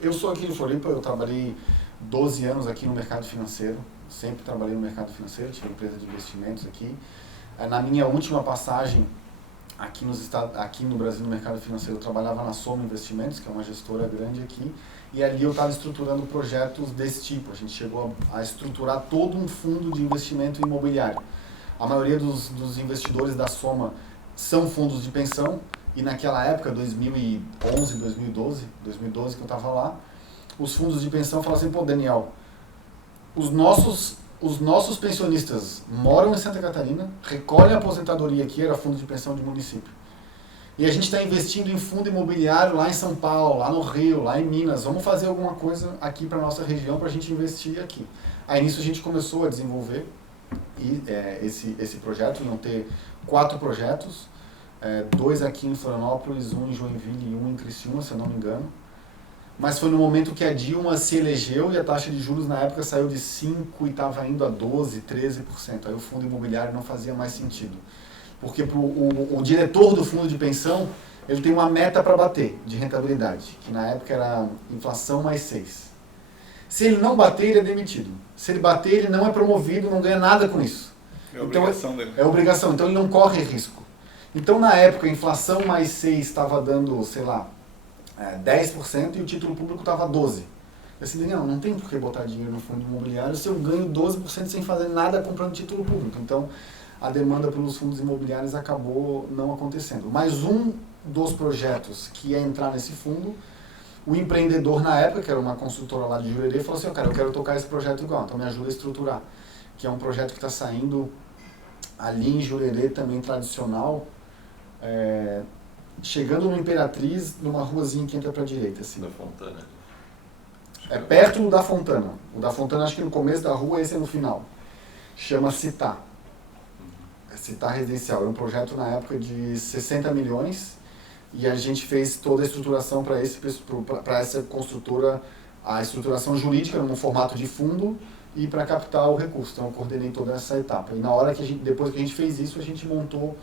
Eu sou aqui de Floripa, eu trabalhei 12 anos aqui no mercado financeiro, sempre trabalhei no mercado financeiro, tive empresa de investimentos aqui. Na minha última passagem aqui no Brasil, no mercado financeiro, eu trabalhava na Soma Investimentos, que é uma gestora grande aqui, e ali eu estava estruturando projetos desse tipo. A gente chegou a estruturar todo um fundo de investimento imobiliário. A maioria dos investidores da Soma são fundos de pensão, e naquela época, 2011, 2012 que eu estava lá, os fundos de pensão falaram assim, pô, Daniel, os nossos pensionistas moram em Santa Catarina, recolhem a aposentadoria aqui, era fundo de pensão de município. E a gente está investindo em fundo imobiliário lá em São Paulo, lá no Rio, lá em Minas. Vamos fazer alguma coisa aqui para a nossa região para a gente investir aqui. Aí nisso a gente começou a desenvolver esse projeto, iam ter 4 projetos, 2 aqui em Florianópolis, 1 em Joinville e 1 em Criciúma, se eu não me engano. Mas foi no momento que a Dilma se elegeu e a taxa de juros na época saiu de 5% e estava indo a 12%, 13%. Aí o fundo imobiliário não fazia mais sentido. Porque o diretor do fundo de pensão, ele tem uma meta para bater de rentabilidade, que na época era inflação mais 6%. Se ele não bater, ele é demitido. Se ele bater, ele não é promovido, não ganha nada com isso. É obrigação dele. É obrigação, então ele não corre risco. Então, na época, a inflação mais 6 estava dando, sei lá, 10% e o título público estava 12%. Eu disse, não tem por que botar dinheiro no fundo imobiliário se eu ganho 12% sem fazer nada comprando título público. Então, a demanda pelos fundos imobiliários acabou não acontecendo. Mas um dos projetos que ia entrar nesse fundo, o empreendedor na época, que era uma construtora lá de Jurerê, falou assim, cara, eu quero tocar esse projeto igual, então me ajuda a estruturar. Que é um projeto que está saindo ali em Jurerê, também tradicional, chegando no Imperatriz, numa ruazinha que entra para a direita. Assim. Da Fontana. É perto do da Fontana. O da Fontana acho que no começo da rua, esse é no final. Chama Città. Città Residencial. Era um projeto na época de 60 milhões e a gente fez toda a estruturação para essa construtora, a estruturação jurídica num formato de fundo e para captar o recurso. Então eu coordenei toda essa etapa. E na hora que depois que a gente fez isso, a gente montou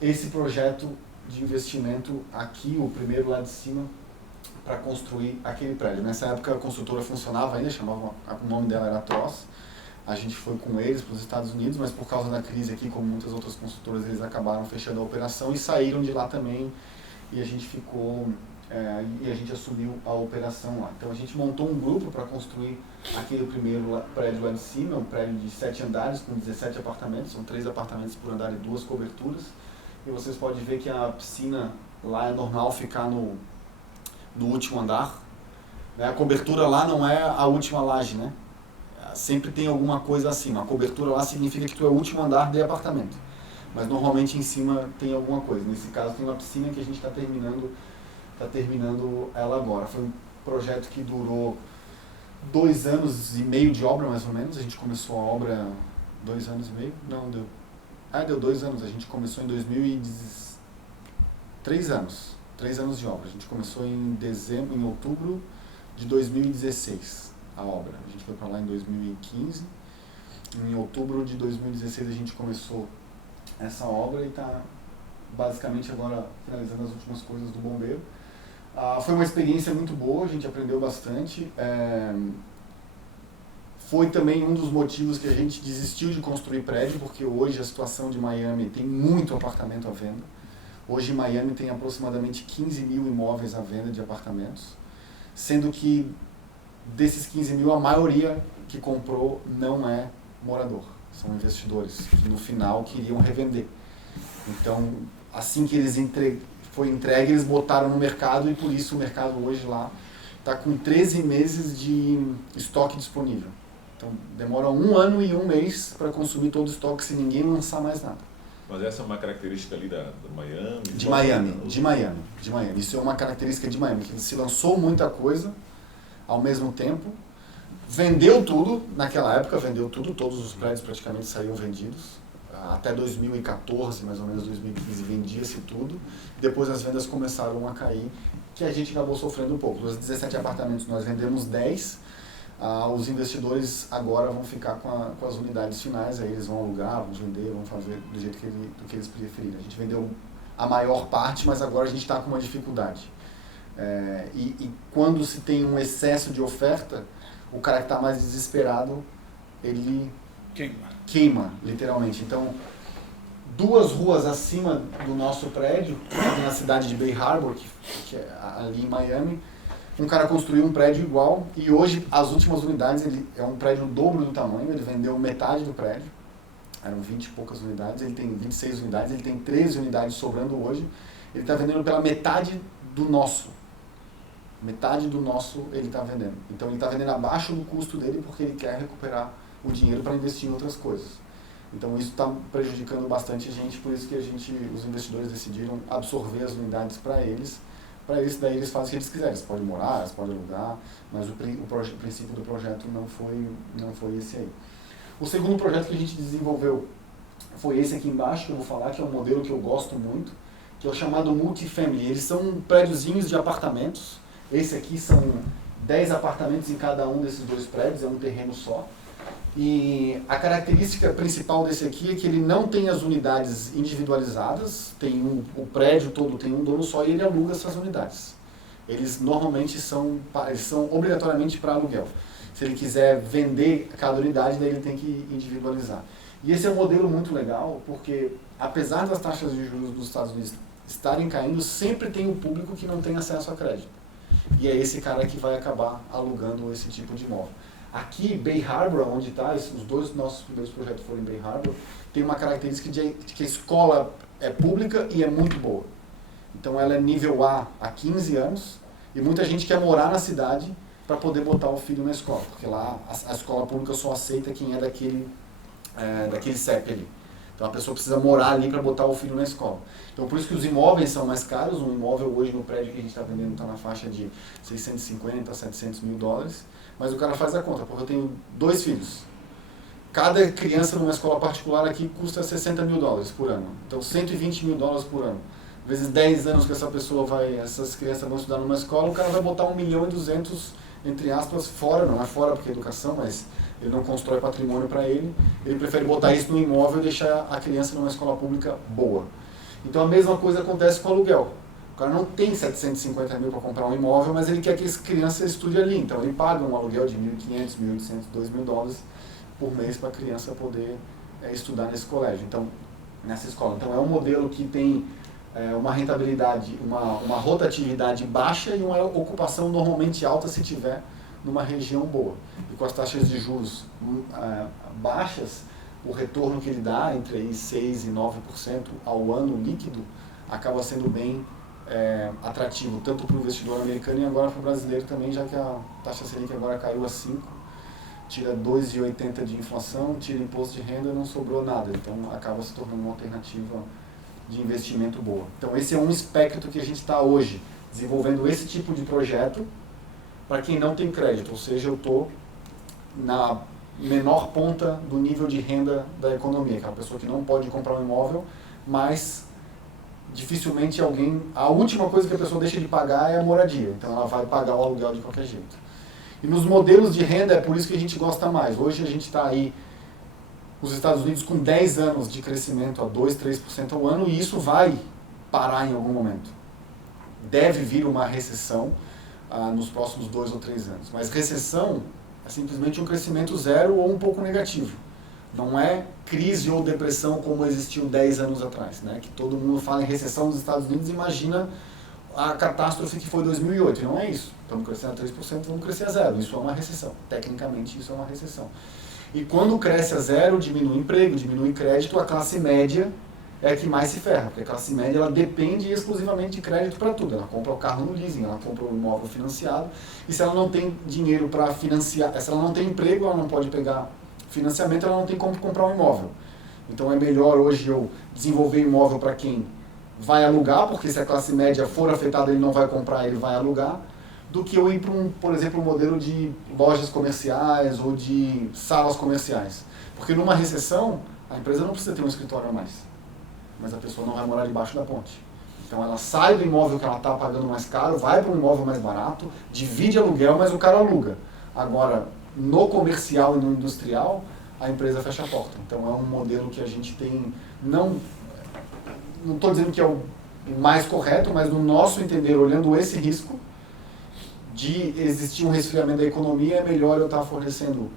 esse projeto de investimento aqui, o primeiro lá de cima, para construir aquele prédio. Nessa época a construtora funcionava ainda, o nome dela era Tross. A gente foi com eles para os Estados Unidos, mas por causa da crise aqui, como muitas outras construtoras, eles acabaram fechando a operação e saíram de lá também. E a gente ficou, e a gente assumiu a operação lá. Então a gente montou um grupo para construir aquele primeiro prédio lá de cima, um prédio de 7 andares com 17 apartamentos, são 3 apartamentos por andar e 2 coberturas. E vocês podem ver que a piscina lá é normal ficar no último andar. Né? A cobertura lá não é a última laje, né? Sempre tem alguma coisa acima. A cobertura lá significa que tu é o último andar de apartamento. Mas normalmente em cima tem alguma coisa. Nesse caso tem uma piscina que a gente está terminando ela agora. Foi um projeto que durou 2 anos e meio de obra, mais ou menos. A gente começou a obra 2 anos e meio? Não, deu. Deu 2 anos. A gente começou em 2010. 3 anos. 3 anos de obra. A gente começou em outubro de 2016. A obra. A gente foi para lá em 2015. Em outubro de 2016 a gente começou essa obra e está basicamente agora finalizando as últimas coisas do bombeiro. Foi uma experiência muito boa, a gente aprendeu bastante. Foi também um dos motivos que a gente desistiu de construir prédio, porque hoje a situação de Miami tem muito apartamento à venda. Hoje em Miami tem aproximadamente 15 mil imóveis à venda de apartamentos, sendo que desses 15 mil, a maioria que comprou não é morador. São investidores que no final queriam revender. Então, assim que foi entregue, eles botaram no mercado e por isso o mercado hoje lá está com 13 meses de estoque disponível. Então, demora 1 ano e 1 mês para consumir todo o estoque se ninguém lançar mais nada. Mas essa é uma característica ali da Miami? De Miami. Isso é uma característica de Miami, que se lançou muita coisa ao mesmo tempo, vendeu tudo, naquela época vendeu tudo, todos os prédios praticamente saíram vendidos, até 2014, mais ou menos 2015, vendia-se tudo, depois as vendas começaram a cair, que a gente acabou sofrendo um pouco. Dos 17 apartamentos nós vendemos 10, os investidores agora vão ficar com as unidades finais, aí eles vão alugar, vão vender, vão fazer do jeito do que eles preferirem. A gente vendeu a maior parte, mas agora a gente está com uma dificuldade. E quando se tem um excesso de oferta, o cara que está mais desesperado, ele queima, literalmente. Então, 2 ruas acima do nosso prédio, na cidade de Bay Harbor, que é ali em Miami, um cara construiu um prédio igual e hoje as últimas unidades, ele é um prédio o dobro do tamanho, ele vendeu metade do prédio, eram 20 e poucas unidades, ele tem 26 unidades, ele tem 13 unidades sobrando hoje, ele está vendendo pela metade do nosso. Metade do nosso ele está vendendo. Então ele está vendendo abaixo do custo dele porque ele quer recuperar o dinheiro para investir em outras coisas. Então isso está prejudicando bastante a gente, por isso que os investidores decidiram absorver as unidades para eles. Para eles, daí eles fazem o que eles quiserem. Eles podem morar, eles podem alugar, mas o princípio do projeto não foi esse aí. O segundo projeto que a gente desenvolveu foi esse aqui embaixo, que eu vou falar, que é um modelo que eu gosto muito, que é o chamado multifamily. Eles são prédiozinhos de apartamentos. Esse aqui são 10 apartamentos em cada um desses 2 prédios, é um terreno só. E a característica principal desse aqui é que ele não tem as unidades individualizadas, o prédio todo tem um dono só e ele aluga essas unidades. Eles normalmente são obrigatoriamente para aluguel. Se ele quiser vender cada unidade, daí ele tem que individualizar. E esse é um modelo muito legal, porque apesar das taxas de juros dos Estados Unidos estarem caindo, sempre tem um público que não tem acesso a crédito. E é esse cara que vai acabar alugando esse tipo de imóvel. Aqui, Bay Harbor, onde está, os 2 nossos primeiros projetos foram em Bay Harbor, tem uma característica de que a escola é pública e é muito boa. Então ela é nível A há 15 anos e muita gente quer morar na cidade para poder botar o filho na escola, porque lá a escola pública só aceita quem é daquele CEP ali. Então a pessoa precisa morar ali para botar o filho na escola. Então por isso que os imóveis são mais caros. Um imóvel hoje no prédio que a gente está vendendo está na faixa de 650 a 700 mil dólares. Mas o cara faz a conta, porque eu tenho 2 filhos. Cada criança numa escola particular aqui custa 60 mil dólares por ano. Então 120 mil dólares por ano. Vezes 10 anos que essas crianças vão estudar numa escola, o cara vai botar 1,2 milhão, entre aspas, fora, não é fora porque é educação, mas ele não constrói patrimônio para ele. Ele prefere botar isso no imóvel e deixar a criança numa escola pública boa. Então a mesma coisa acontece com o aluguel. O cara não tem 750 mil para comprar um imóvel, mas ele quer que as crianças estudem ali. Então ele paga um aluguel de 1.500, 1.800, 2.000 dólares por mês para a criança poder estudar nesse colégio, nessa escola. Então é um modelo que tem uma rentabilidade, uma rotatividade baixa e uma ocupação normalmente alta se tiver numa região boa. E com as taxas de juros baixas, o retorno que ele dá entre 6% e 9% ao ano líquido acaba sendo bem atrativo, tanto para o investidor americano e agora para o brasileiro também, já que a taxa Selic agora caiu a 5%, tira 2,80% de inflação, tira imposto de renda, não sobrou nada. Então acaba se tornando uma alternativa de investimento boa. Então esse é um espectro que a gente está hoje desenvolvendo esse tipo de projeto para quem não tem crédito, ou seja, eu estou na menor ponta do nível de renda da economia, aquela pessoa que não pode comprar um imóvel, mas dificilmente a última coisa que a pessoa deixa de pagar é a moradia, então ela vai pagar o aluguel de qualquer jeito. E nos modelos de renda é por isso que a gente gosta mais. Hoje a gente está aí, os Estados Unidos com 10 anos de crescimento a 2%, 3% ao ano, e isso vai parar em algum momento. Deve vir uma recessão nos próximos 2 ou 3 anos. Mas recessão é simplesmente um crescimento zero ou um pouco negativo. Não é crise ou depressão como existiu 10 anos atrás, né? Que todo mundo fala em recessão nos Estados Unidos e imagina a catástrofe que foi 2008. Não é isso. Estamos crescendo a 3%, vamos crescer a zero. Isso é uma recessão. Tecnicamente, isso é uma recessão. E quando cresce a zero, diminui emprego, diminui crédito, a classe média é a que mais se ferra, porque a classe média ela depende exclusivamente de crédito para tudo. Ela compra o carro no leasing, ela compra o imóvel financiado, e se ela não tem dinheiro para financiar, se ela não tem emprego, ela não pode pegar financiamento, ela não tem como comprar um imóvel. Então é melhor hoje eu desenvolver imóvel para quem vai alugar, porque se a classe média for afetada, ele não vai comprar, ele vai alugar, do que eu ir para, por exemplo, um modelo de lojas comerciais ou de salas comerciais. Porque numa recessão, a empresa não precisa ter um escritório a mais, mas a pessoa não vai morar debaixo da ponte. Então ela sai do imóvel que ela está pagando mais caro, vai para um imóvel mais barato, divide aluguel, mas o cara aluga. Agora, no comercial e no industrial, a empresa fecha a porta. Então é um modelo que a gente tem, não estou dizendo que é o mais correto, mas no nosso entender, olhando esse risco, de existir um resfriamento da economia, é melhor eu estar fornecendo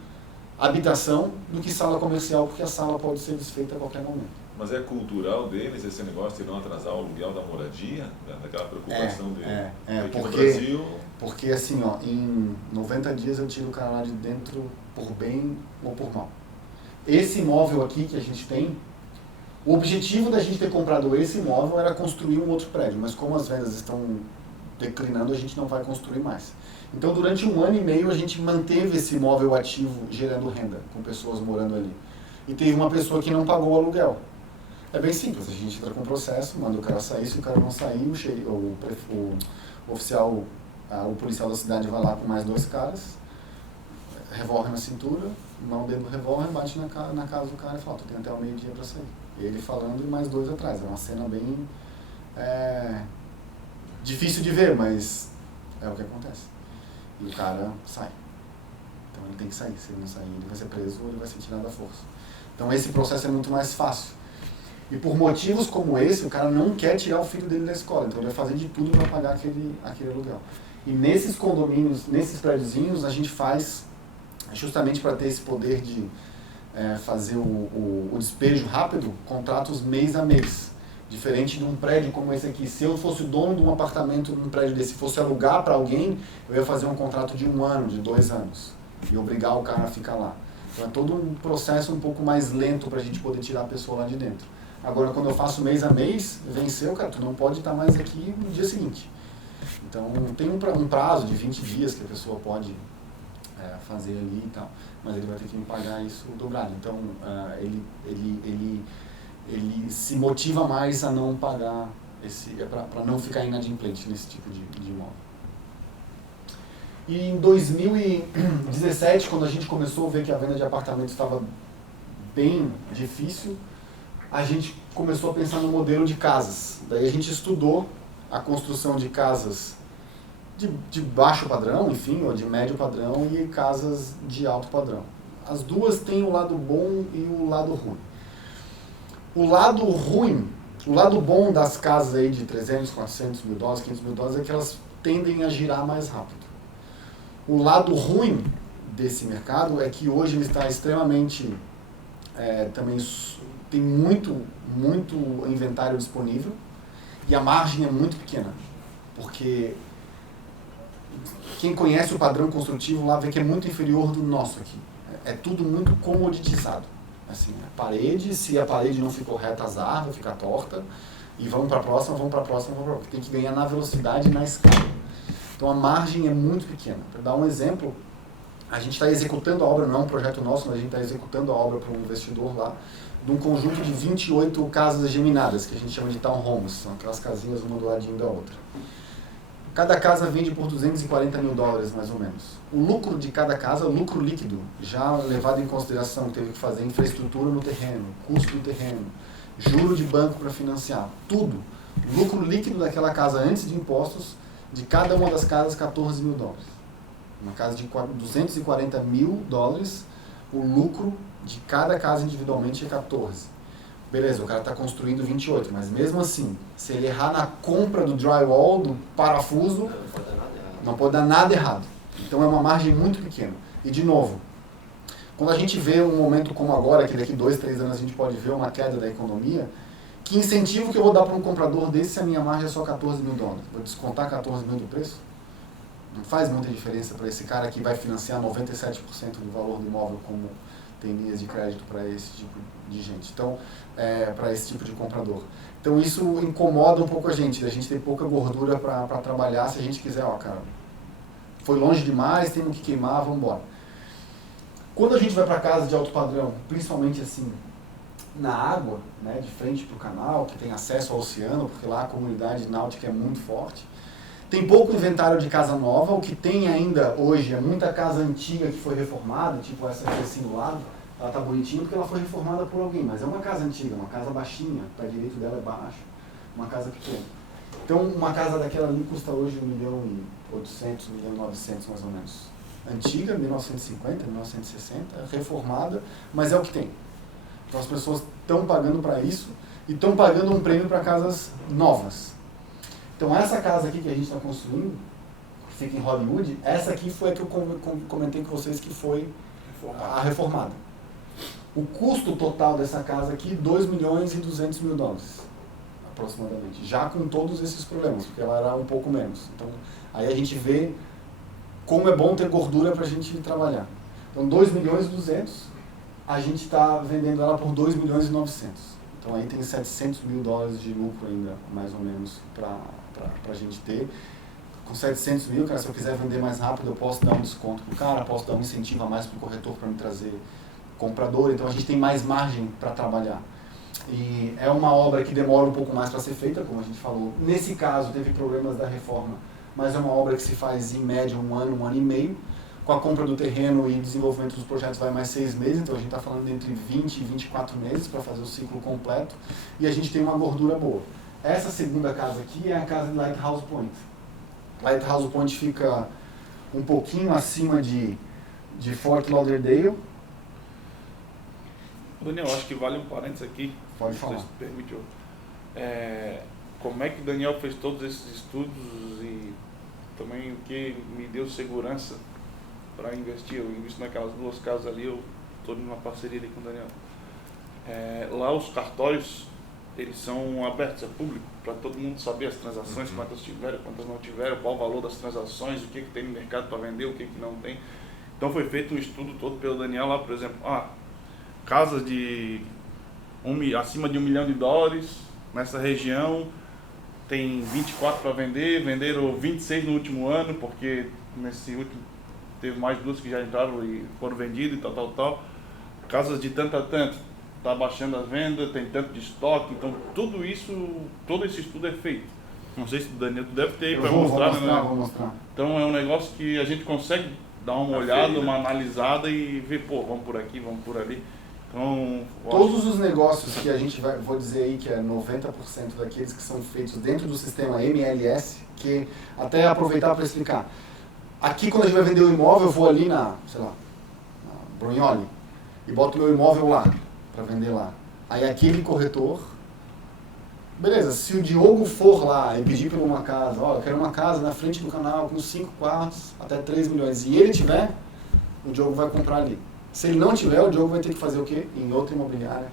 habitação do que sala comercial, porque a sala pode ser desfeita a qualquer momento. Mas é cultural deles esse negócio de não atrasar o aluguel da moradia? Daquela preocupação dele? Porque assim, ó, em 90 dias eu tiro o cara lá de dentro por bem ou por mal. Esse imóvel aqui que a gente tem, o objetivo da gente ter comprado esse imóvel era construir um outro prédio, mas como as vendas estão declinando, a gente não vai construir mais. Então, durante 1 ano e meio, a gente manteve esse imóvel ativo, gerando renda, com pessoas morando ali. E teve uma pessoa que não pagou o aluguel. É bem simples, a gente entra com o processo, manda o cara sair, se o cara não sair, o oficial, o policial da cidade vai lá com mais 2 caras, revólver na cintura, mão dentro do revólver, bate na casa do cara e fala, tu tem até o meio-dia para sair. Ele falando e mais 2 atrás. É uma cena bem difícil de ver, mas é o que acontece. E o cara sai. Então ele tem que sair. Se ele não sair, ele vai ser preso ou ele vai ser tirado à força. Então esse processo é muito mais fácil. E por motivos como esse, o cara não quer tirar o filho dele da escola. Então ele vai fazer de tudo para pagar aquele aluguel. E nesses condomínios, nesses prédiozinhos, a gente faz justamente para ter esse poder de fazer o despejo rápido, contratos mês a mês. Diferente de um prédio como esse aqui. Se eu fosse o dono de um apartamento num prédio desse, fosse alugar para alguém, eu ia fazer um contrato de 1 ano, de 2 anos. E obrigar o cara a ficar lá. Então é todo um processo um pouco mais lento para a gente poder tirar a pessoa lá de dentro. Agora, quando eu faço mês a mês, venceu, cara, tu não pode estar mais aqui no dia seguinte. Então tem um prazo de 20 dias que a pessoa pode fazer ali e tal. Mas ele vai ter que me pagar isso dobrado. Então ele se motiva mais a não pagar, para não ficar inadimplente nesse tipo de imóvel. E em 2017, quando a gente começou a ver que a venda de apartamentos estava bem difícil, a gente começou a pensar no modelo de casas. Daí a gente estudou a construção de casas de baixo padrão, enfim, ou de médio padrão, e casas de alto padrão. As duas têm o lado bom e o lado ruim. O lado ruim, o lado bom das casas aí de 300, 400 mil dólares, 500 mil dólares é que elas tendem a girar mais rápido. O lado ruim desse mercado é que hoje ele está extremamente, também tem muito inventário disponível e a margem é muito pequena, porque quem conhece o padrão construtivo lá vê que é muito inferior do nosso aqui. É tudo muito comoditizado. Assim, a parede, se a parede não ficou reta, azar, vai ficar torta, e vamos para a próxima, tem que ganhar na velocidade e na escala. Então a margem é muito pequena. Para dar um exemplo, a gente está executando a obra, não é um projeto nosso, mas a gente está executando a obra para um investidor lá, de um conjunto de 28 casas geminadas, que a gente chama de townhomes, são aquelas casinhas uma do ladinho da outra. Cada casa vende por 240 mil dólares, mais ou menos. O lucro de cada casa é o lucro líquido, já levado em consideração que teve que fazer infraestrutura no terreno, custo do terreno, juro de banco para financiar, tudo. O lucro líquido daquela casa antes de impostos, de cada uma das casas, 14 mil dólares. Uma casa de 240 mil dólares, o lucro de cada casa individualmente é 14. Beleza, o cara está construindo 28, mas mesmo assim, se ele errar na compra do drywall, do parafuso, não pode dar nada errado. Então é uma margem muito pequena. E de novo, quando a gente vê um momento como agora, que daqui 2, 3 anos a gente pode ver uma queda da economia, que incentivo que eu vou dar para um comprador desse se a minha margem é só 14 mil dólares? Vou descontar 14 mil do preço? Não faz muita diferença para esse cara que vai financiar 97% do valor do imóvel, como tem linhas de crédito para esse tipo de gente. Então, para esse tipo de comprador. Então isso incomoda um pouco a gente ter pouca gordura para trabalhar, se a gente quiser, ó, cara, foi longe demais, temos que queimar, vamos embora. Quando a gente vai para casa de alto padrão, principalmente assim, na água, né, de frente para o canal, que tem acesso ao oceano, porque lá a comunidade náutica é muito forte, tem pouco inventário de casa nova, o que tem ainda hoje é muita casa antiga que foi reformada, tipo essa aqui assim do lado. Ela está bonitinha porque ela foi reformada por alguém, mas é uma casa antiga, uma casa baixinha, o pé direito dela é baixo, uma casa pequena. Então uma casa daquela ali custa hoje 1.800.000, 1.900.000 mais ou menos. Antiga, 1950, 1960, reformada, mas é o que tem. Então as pessoas estão pagando para isso e estão pagando um prêmio para casas novas. Então essa casa aqui que a gente está construindo fica em Hollywood, essa aqui foi a que eu comentei com vocês que foi a reformada. O custo total dessa casa aqui, 2 milhões e 200 mil dólares, aproximadamente. Já com todos esses problemas, porque ela era um pouco menos. Então, aí a gente vê como é bom ter gordura para a gente trabalhar. Então, 2 milhões e 200, a gente está vendendo ela por 2 milhões e 900. Então, aí tem 700 mil dólares de lucro ainda, mais ou menos, para a gente ter. Com 700 mil, cara, se eu quiser vender mais rápido, eu posso dar um desconto para o cara, posso dar um incentivo a mais para o corretor para me trazer comprador. Então, a gente tem mais margem para trabalhar. E é uma obra que demora um pouco mais para ser feita, como a gente falou. Nesse caso, teve problemas da reforma, mas é uma obra que se faz em média um ano e meio. Com a compra do terreno e desenvolvimento dos projetos vai mais 6 meses, então a gente está falando entre 20 e 24 meses para fazer o ciclo completo. E a gente tem uma gordura boa. Essa segunda casa aqui é a casa de Lighthouse Point. Lighthouse Point fica um pouquinho acima de Fort Lauderdale. Daniel, acho que vale um parênteses aqui. Pode falar. Se permitiu. Como é que o Daniel fez todos esses estudos e também o que me deu segurança para investir? Eu invisto naquelas 2 casas ali, eu estou numa parceria ali com o Daniel. Lá os cartórios, eles são abertos, é público, para todo mundo saber as transações, quantas tiveram, quantas não tiveram, qual o valor das transações, o que tem no mercado para vender, o que não tem. Então foi feito um estudo todo pelo Daniel lá, por exemplo, casas de acima de $1 milhão nessa região, tem 24 para vender, venderam 26 no último ano, porque nesse último teve mais 2 que já entraram e foram vendidas e tal. Casas de tanto a tanto, está baixando as vendas, tem tanto de estoque, então todo esse estudo é feito. Não sei se o Daniel deve ter aí para mostrar, né? Vou mostrar. Então é um negócio que a gente consegue dar uma olhada, uma analisada e ver, vamos por aqui, vamos por ali. Então, todos os negócios que a gente vou dizer aí que é 90% daqueles que são feitos dentro do sistema MLS, que até aproveitar para explicar. Aqui quando a gente vai vender o imóvel, eu vou ali na Brunholi e boto meu imóvel lá, para vender lá. Aí aquele corretor, beleza, se o Diogo for lá e pedir por uma casa, eu quero uma casa na frente do canal com 5 quartos, até 3 milhões, e ele tiver, o Diogo vai comprar ali. Se ele não tiver, o Diogo vai ter que fazer o quê? Em outra imobiliária,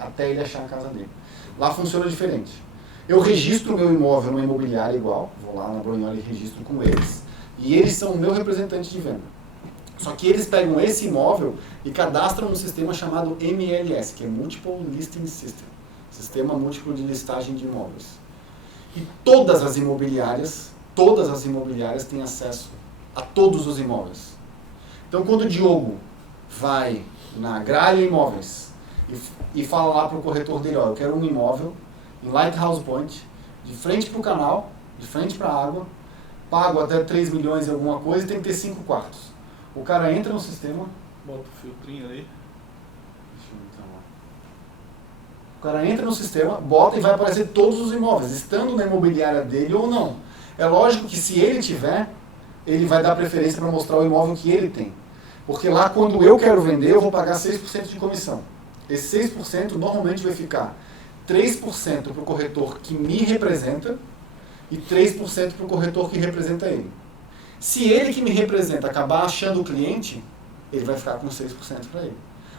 até ele achar a casa dele. Lá funciona diferente. Eu registro o meu imóvel numa imobiliária igual, vou lá na Brunholi e registro com eles, e eles são o meu representante de venda. Só que eles pegam esse imóvel e cadastram um sistema chamado MLS, que é Multiple Listing System, sistema múltiplo de listagem de imóveis. E todas as imobiliárias têm acesso a todos os imóveis. Então, quando o Diogo vai na Gralha Imóveis e fala lá para o corretor dele, eu quero um imóvel em Lighthouse Point, de frente para o canal, de frente para a água, pago até 3 milhões e alguma coisa e tem que ter 5 quartos. O cara entra no sistema, bota o filtrinho aí. O cara entra no sistema, bota e vai aparecer todos os imóveis, estando na imobiliária dele ou não. É lógico que se ele tiver, ele vai dar preferência para mostrar o imóvel que ele tem. Porque lá, quando eu quero vender, eu vou pagar 6% de comissão. Esse 6% normalmente vai ficar 3% para o corretor que me representa e 3% para o corretor que representa ele. Se ele que me representa acabar achando o cliente, ele vai ficar com 6% para ele.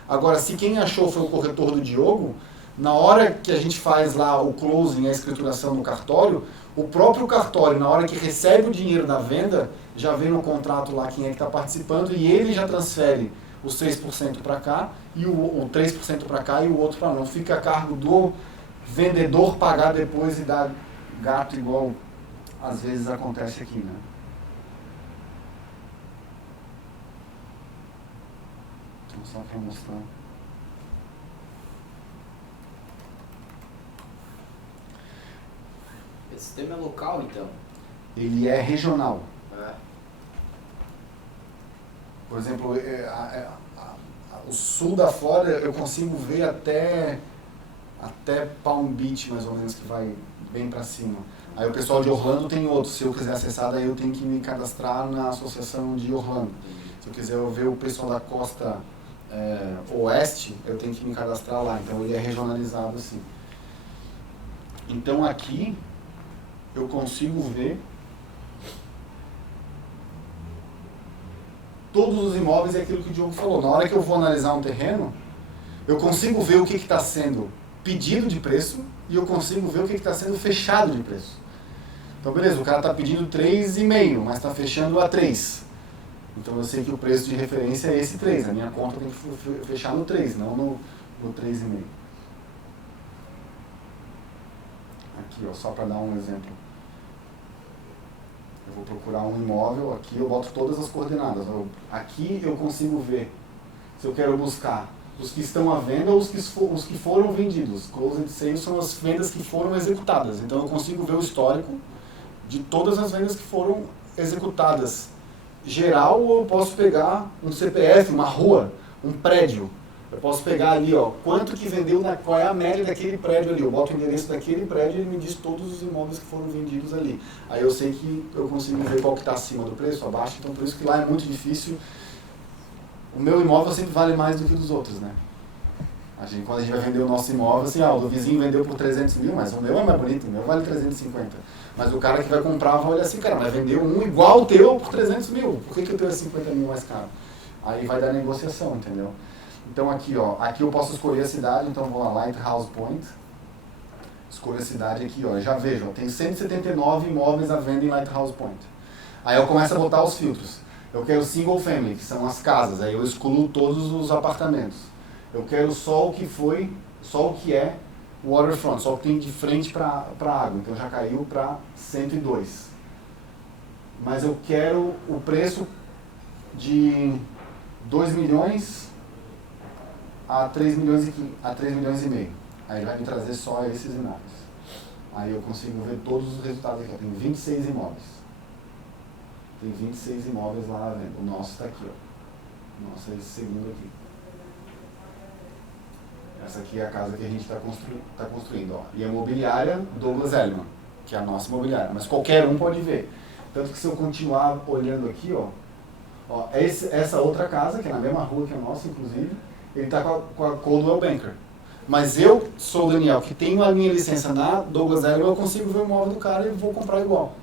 Agora, se quem achou foi o corretor do Diogo, na hora que a gente faz lá o closing, a escrituração no cartório, o próprio cartório, na hora que recebe o dinheiro da venda, já vê no contrato lá quem é que está participando e ele já transfere os 6% para cá, e o 3% para cá e o outro para lá. Não fica a cargo do vendedor pagar depois e dar gato igual às vezes acontece aqui, né? Então, só para mostrar. Esse sistema é local, então? Ele é regional. Por exemplo, o sul da Flórida eu consigo ver até Palm Beach, mais ou menos, que vai bem para cima. Aí o pessoal de Orlando tem outro. Se eu quiser acessar, daí eu tenho que me cadastrar na associação de Orlando. Se eu quiser ver o pessoal da costa oeste, eu tenho que me cadastrar lá. Então ele é regionalizado assim. Então aqui eu consigo ver todos os imóveis é aquilo que o Diogo falou. Na hora que eu vou analisar um terreno, eu consigo ver o que está sendo pedido de preço e eu consigo ver o que está sendo fechado de preço. Então, beleza, o cara está pedindo 3,5, mas está fechando a 3. Então, eu sei que o preço de referência é esse 3. A minha conta tem que fechar no 3, não no 3,5. Aqui, ó, só para dar um exemplo. Eu vou procurar um imóvel, aqui eu boto todas as coordenadas. Aqui eu consigo ver se eu quero buscar os que estão à venda ou os que foram vendidos. Closed sales são as vendas que foram executadas. Então eu consigo ver o histórico de todas as vendas que foram executadas. Geral, ou eu posso pegar um CPF, uma rua, um prédio. Eu posso pegar ali, ó, quanto que vendeu, qual é a média daquele prédio ali. Eu boto o endereço daquele prédio e ele me diz todos os imóveis que foram vendidos ali. Aí eu sei que eu consigo ver qual que está acima do preço, abaixo. Então por isso que lá é muito difícil. O meu imóvel sempre vale mais do que dos outros, né? Quando a gente vai vender o nosso imóvel, assim, o do vizinho vendeu por 300 mil, mas o meu é mais bonito, o meu vale 350. Mas o cara que vai comprar vai olhar assim, cara, mas vendeu um igual o teu por 300 mil, por que o teu é 50 mil mais caro? Aí vai dar negociação, entendeu? Então aqui, ó, aqui eu posso escolher a cidade, então vou lá, Lighthouse Point, escolho a cidade aqui, ó, já vejo, ó, tem 179 imóveis à venda em Lighthouse Point. Aí eu começo a botar os filtros. Eu quero single family, que são as casas, aí eu excluo todos os apartamentos. Eu quero só o que é waterfront, só o que tem de frente para a água, então já caiu para 102. Mas eu quero o preço de 2 milhões a 3 milhões e meio. Aí ele vai me trazer só esses imóveis. Aí eu consigo ver todos os resultados aqui. Eu tenho 26 imóveis. Tem 26 imóveis lá à venda. O nosso está aqui, ó. O nosso é esse segundo aqui. Essa aqui é a casa que a gente está construindo. Ó. E a imobiliária Douglas Elliman, que é a nossa imobiliária. Mas qualquer um pode ver. Tanto que se eu continuar olhando aqui, ó, essa outra casa, que é na mesma rua que a nossa, inclusive, ele está com a Coldwell Banker. Mas eu sou o Daniel, que tenho a minha licença na Douglas Elliman, eu consigo ver o imóvel do cara e vou comprar igual.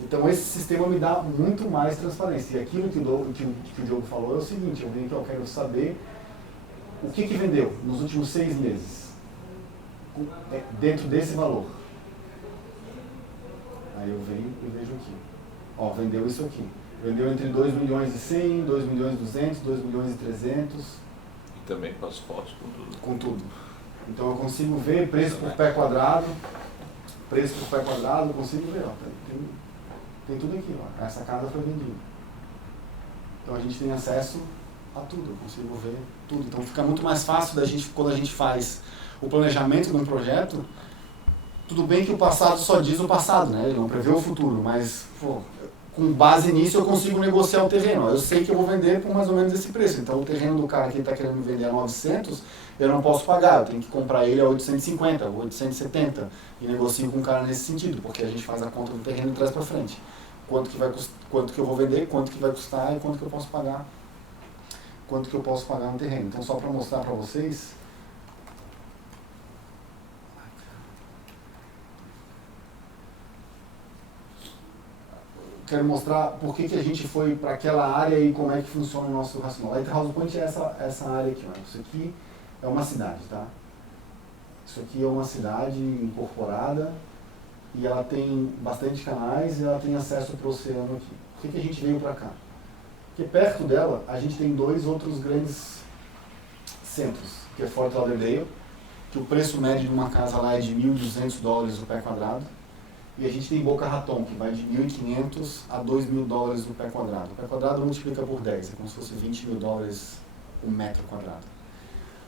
Então esse sistema me dá muito mais transparência. E aquilo que o Diogo falou é o seguinte, eu venho aqui, eu quero saber o que vendeu nos últimos 6 meses, dentro desse valor. Aí eu venho e vejo aqui. Ó, vendeu isso aqui. Vendeu entre 2 milhões e 100, 2 milhões e 200, 2 milhões e 300. E também com as fotos, com tudo. Com tudo. Então eu consigo ver preço por pé quadrado, eu consigo ver, ó, tem tudo aqui, ó. Essa casa foi vendida. Então a gente tem acesso a tudo, eu consigo ver tudo. Então fica muito mais fácil quando a gente faz o planejamento de um projeto. Tudo bem que o passado só diz o passado, né? Ele não prevê o futuro, mas com base nisso eu consigo negociar o terreno. Eu sei que eu vou vender por mais ou menos esse preço. Então o terreno do cara que está querendo me vender a 900, eu não posso pagar, eu tenho que comprar ele a 850, 870 e negocio com o cara nesse sentido, porque a gente faz a conta do terreno e traz para frente. Quanto que eu vou vender, quanto que vai custar e quanto que eu posso pagar. Quanto que eu posso pagar no terreno. Então só para mostrar para vocês, quero mostrar por que a gente foi para aquela área e como é que funciona o nosso racional. Lighthouse Point é essa área aqui. Ó. Isso aqui é uma cidade, tá? Isso aqui é uma cidade incorporada e ela tem bastante canais e ela tem acesso para o oceano aqui. Por que a gente veio para cá? Porque perto dela a gente tem 2 outros grandes centros, que é Fort Lauderdale, que o preço médio de uma casa lá é de $1.200 o pé quadrado. E a gente tem Boca Raton, que vai de $1.500 a $2.000 o pé quadrado. O pé quadrado multiplica por 10, é como se fosse $20.000 o metro quadrado.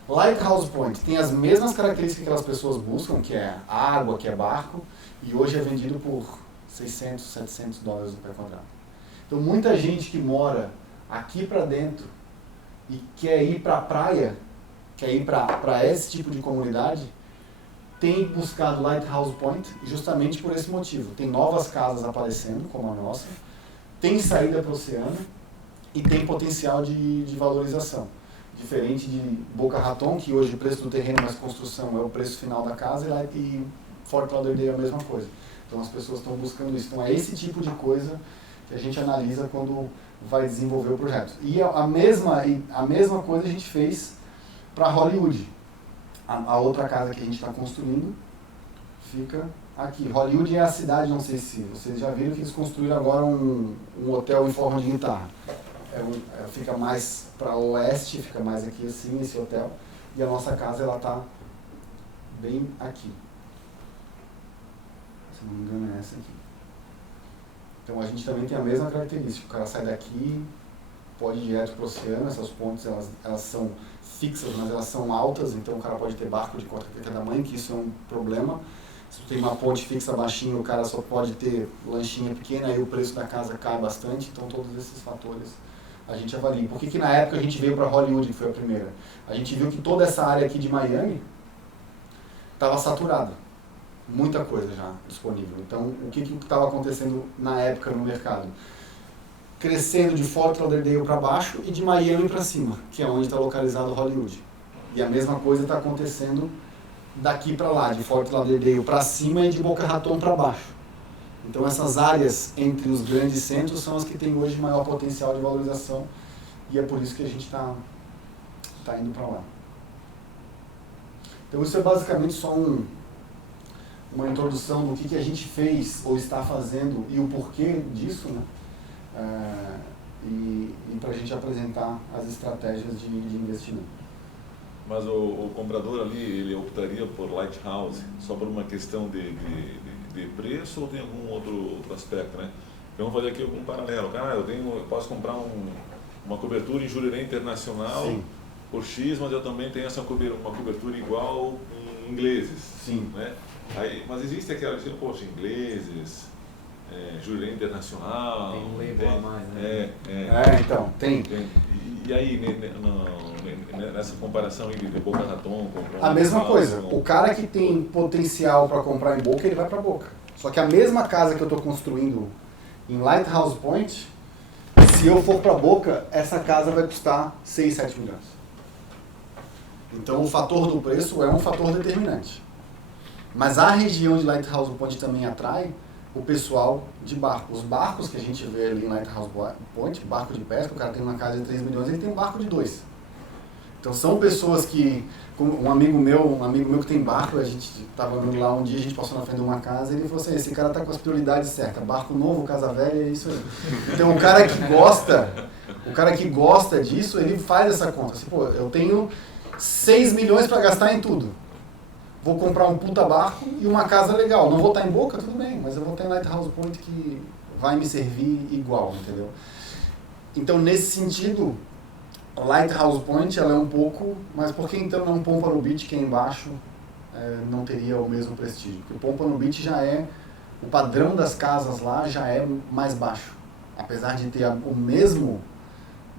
Lighthouse Point tem as mesmas características que aquelas pessoas buscam, que é água, que é barco, e hoje é vendido por $600, $700 o pé quadrado. Então muita gente que mora aqui para dentro e quer ir para a praia, quer ir para esse tipo de comunidade, tem buscado Lighthouse Point justamente por esse motivo. Tem novas casas aparecendo, como a nossa, tem saída para o oceano e tem potencial de valorização. Diferente de Boca Raton, que hoje o preço do terreno mais construção é o preço final da casa, e Fort Lauderdale é a mesma coisa. Então as pessoas estão buscando isso. Então é esse tipo de coisa que a gente analisa quando vai desenvolver o projeto. E a mesma coisa a gente fez para Hollywood. A outra casa que a gente está construindo fica aqui. Hollywood é a cidade, não sei se vocês já viram, que eles construíram agora um hotel em forma de guitarra. Fica mais para o oeste, fica mais aqui assim, esse hotel. E a nossa casa, ela está bem aqui. Se não me engano é essa aqui. Então a gente também tem a mesma característica. O cara sai daqui, pode ir direto para o oceano. Essas pontes, elas são fixas, mas elas são altas. Então o cara pode ter barco de qualquer tamanho, que isso é um problema. Se tu tem uma ponte fixa baixinha, o cara só pode ter lanchinha pequena, aí o preço da casa cai bastante. Então todos esses fatores a gente avalia. Por que na época a gente veio para Hollywood, que foi a primeira? A gente viu que toda essa área aqui de Miami estava saturada. Muita coisa já disponível. Então, o que estava acontecendo na época no mercado? Crescendo de Fort Lauderdale para baixo e de Miami para cima, que é onde está localizado Hollywood. E a mesma coisa está acontecendo daqui para lá, de Fort Lauderdale para cima e de Boca Raton para baixo. Então, essas áreas entre os grandes centros são as que têm hoje maior potencial de valorização e é por isso que a gente está indo para lá. Então, isso é basicamente só uma introdução do que a gente fez ou está fazendo e o porquê disso, né? E para a gente apresentar as estratégias de investimento. Mas o comprador ali, ele optaria por Lighthouse só por uma questão de preço ou tem algum outro aspecto, né? Vamos fazer aqui algum paralelo. Cara, eu posso comprar uma cobertura em Jurerê Internacional. Sim. Por X, mas eu também tenho uma cobertura igual em ingleses. Sim. Né? Mas existe aquela que poxa, ingleses, Jurerê Internacional. Tem um label a mais, né? Então, tem. E aí, nessa comparação de Boca Raton... A mesma coisa. O cara que tem potencial para comprar em Boca, ele vai para Boca. Só que a mesma casa que eu estou construindo em Lighthouse Point, se eu for para Boca, essa casa vai custar 6, 7 milhões. Então o fator do preço é um fator determinante. Mas a região de Lighthouse Point também atrai o pessoal de barco. Os barcos que a gente vê ali em Lighthouse Point, barco de pesca, o cara tem uma casa de 3 milhões, ele tem um barco de 2. Então são pessoas que, como um amigo meu que tem barco, a gente estava andando lá um dia, a gente passou na frente de uma casa e ele falou assim, esse cara está com as prioridades certas, barco novo, casa velha, é isso aí. Então o cara que gosta disso, ele faz essa conta. Assim, pô, eu tenho 6 milhões para gastar em tudo. Vou comprar um puta barco e uma casa legal. Não vou estar em Boca, tudo bem, mas eu vou estar em Lighthouse Point que vai me servir igual, entendeu? Então, nesse sentido, Lighthouse Point ela é um pouco... Mas por que então não Pompano Beach, que é embaixo, não teria o mesmo prestígio? Porque Pompano Beach já é... O padrão das casas lá já é mais baixo. Apesar de ter o mesmo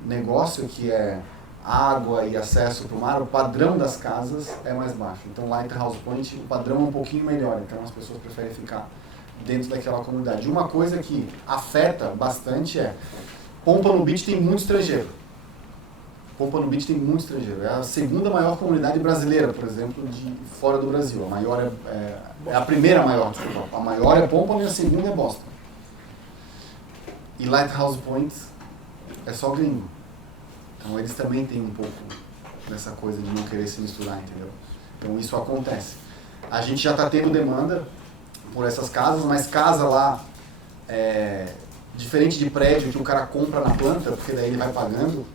negócio que é água e acesso para o mar, o padrão das casas é mais baixo. Então, Lighthouse Point, o padrão é um pouquinho melhor, então as pessoas preferem ficar dentro daquela comunidade. Uma coisa que afeta bastante é, Pompano Beach tem muito estrangeiro. Pompano Beach tem muito estrangeiro. É a segunda maior comunidade brasileira, por exemplo, de fora do Brasil. A maior é a primeira maior, desculpa. A maior é Pompano e a segunda é Boston. E Lighthouse Point é só gringo. Então eles também têm um pouco dessa coisa de não querer se misturar, entendeu? Então isso acontece. A gente já está tendo demanda por essas casas, mas casa lá, diferente de prédio que o cara compra na planta, porque daí ele vai pagando,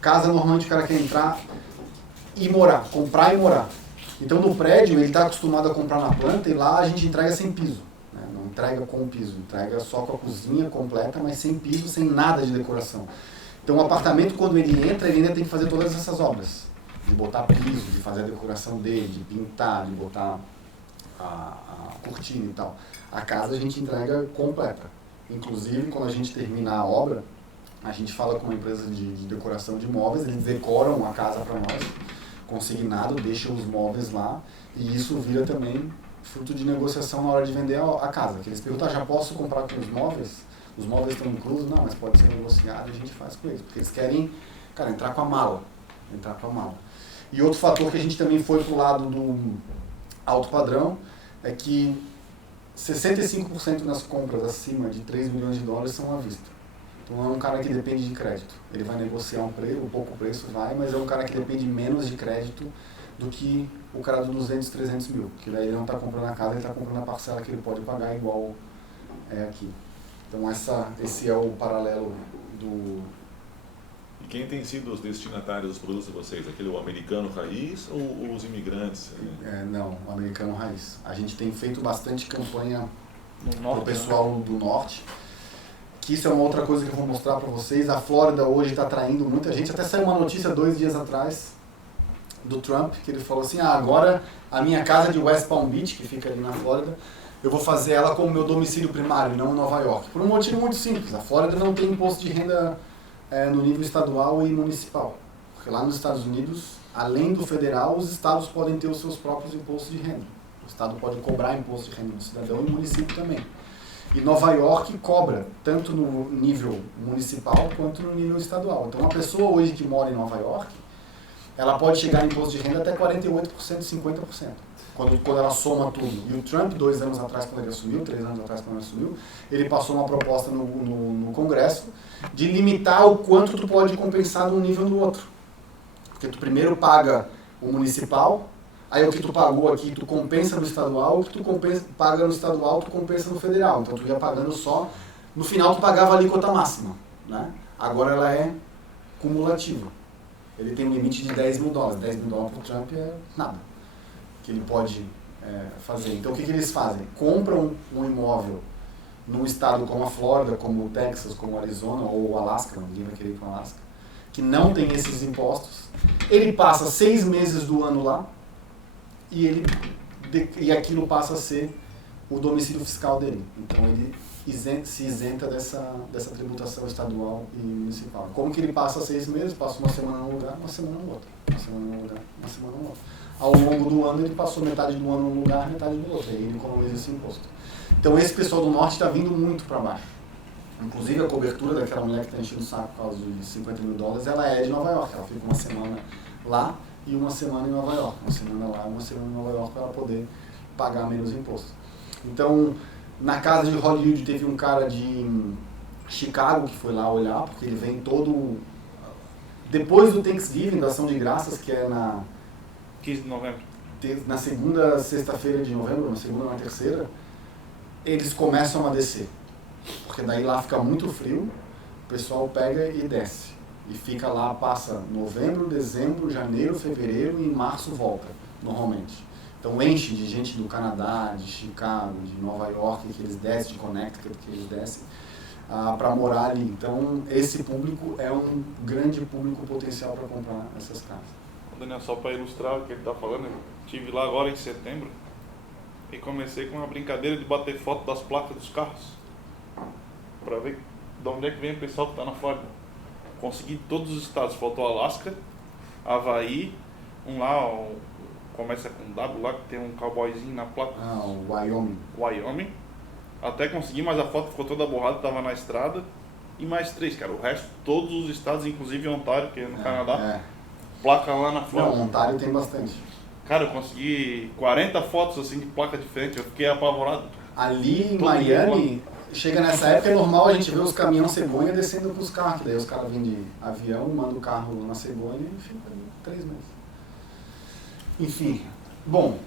casa normalmente o cara quer entrar e morar, comprar e morar. Então no prédio ele está acostumado a comprar na planta e lá a gente entrega sem piso. Né? Não entrega com piso, entrega só com a cozinha completa, mas sem piso, sem nada de decoração. Então o apartamento, quando ele entra, ele ainda tem que fazer todas essas obras. De botar piso, de fazer a decoração dele, de pintar, de botar a cortina e tal. A casa a gente entrega completa. Inclusive, quando a gente termina a obra, a gente fala com uma empresa de decoração de móveis, eles decoram a casa para nós, consignado, deixam os móveis lá, e isso vira também fruto de negociação na hora de vender a casa. Que eles perguntam, já posso comprar com os móveis? Os móveis estão inclusos? Não, mas pode ser negociado e a gente faz com eles. Porque eles querem, cara, entrar com a mala. E outro fator que a gente também foi pro lado do alto padrão é que 65% das compras acima de 3 milhões de dólares são à vista. Então não é um cara que depende de crédito. Ele vai negociar um pouco preço vai, mas é um cara que depende menos de crédito do que o cara do 200, 300 mil. Porque daí ele não está comprando a casa, ele está comprando a parcela que ele pode pagar igual é aqui. Então esse é o paralelo do... E quem tem sido os destinatários dos produtos de vocês? O americano raiz ou os imigrantes? Não, o americano raiz. A gente tem feito bastante campanha No para o pessoal do norte, que isso é uma outra coisa que eu vou mostrar para vocês. A Flórida hoje está atraindo muita gente. Até saiu uma notícia 2 dias atrás do Trump, que ele falou assim, agora a minha casa de West Palm Beach, que fica ali na Flórida, eu vou fazer ela como meu domicílio primário, não em Nova York. Por um motivo muito simples. A Flórida não tem imposto de renda no nível estadual e municipal. Porque lá nos Estados Unidos, além do federal, os estados podem ter os seus próprios impostos de renda. O estado pode cobrar imposto de renda do cidadão e o município também. E Nova York cobra, tanto no nível municipal quanto no nível estadual. Então, uma pessoa hoje que mora em Nova York, ela pode chegar em imposto de renda até 48%, 50%. Quando ela soma tudo. E o Trump, 2 anos atrás, quando ele assumiu, 3 anos atrás, quando ele assumiu, ele passou uma proposta no Congresso de limitar o quanto tu pode compensar de um nível no outro. Porque tu primeiro paga o municipal, aí o que tu pagou aqui tu compensa no estadual, o que tu paga no estadual tu compensa no federal. Então tu ia pagando só, no final tu pagava a alíquota máxima, né? Agora ela é cumulativa. Ele tem um limite de $10 mil. $10 mil para o Trump é nada que ele pode fazer. Então o que eles fazem? Compram um imóvel num estado como a Flórida, como o Texas, como o Arizona ou o Alasca, ninguém vai querer ir para o Alasca, que não tem esses impostos. Ele passa 6 meses do ano lá e aquilo passa a ser o domicílio fiscal dele. Então ele se isenta dessa tributação estadual e municipal. Como que ele passa 6 meses? Passa uma semana num lugar, uma semana no outro. Uma semana num lugar, uma semana no outro. Ao longo do ano ele passou metade do ano num lugar, metade no outro. Aí ele economiza esse imposto. Então esse pessoal do norte está vindo muito para baixo. Inclusive a cobertura daquela mulher que está enchendo o saco por causa de $50 mil, ela é de Nova York. Ela fica uma semana lá e uma semana em Nova York. Uma semana lá e uma semana em Nova York para ela poder pagar menos imposto. Então, na casa de Hollywood teve um cara de Chicago que foi lá olhar, porque ele vem todo... Depois do Thanksgiving, da Ação de Graças, que é na... 15 de novembro. Na segunda sexta-feira de novembro, na segunda ou na terceira, eles começam a descer. Porque daí lá fica muito frio, o pessoal pega e desce. E fica lá, passa novembro, dezembro, janeiro, fevereiro e em março volta, normalmente. Então enche de gente do Canadá, de Chicago, de Nova York, que eles descem, de Connecticut, que eles descem, para morar ali. Então esse público é um grande público potencial para comprar essas casas. Daniel, só para ilustrar o que ele está falando, eu estive lá agora em setembro e comecei com uma brincadeira de bater foto das placas dos carros para ver de onde é que vem o pessoal que está na Flórida. Consegui em todos os estados, faltou Alasca, Havaí, lá começa com W lá, que tem um cowboyzinho na placa. O Wyoming. Wyoming. Até consegui, mas a foto ficou toda borrada, estava na estrada. E mais 3, cara. O resto, todos os estados, inclusive Ontário, que é no Canadá. Placa lá na Flórida. Não, Ontário tem bastante. Cara, eu consegui 40 fotos assim de placa diferente, eu fiquei apavorado. Ali em Miami, chega nessa época, é normal a gente ver os caminhões cegonha descendo com os carros, que daí os caras vêm de avião, mandam o carro na cegonha e fica ali 3 meses. Enfim, bom,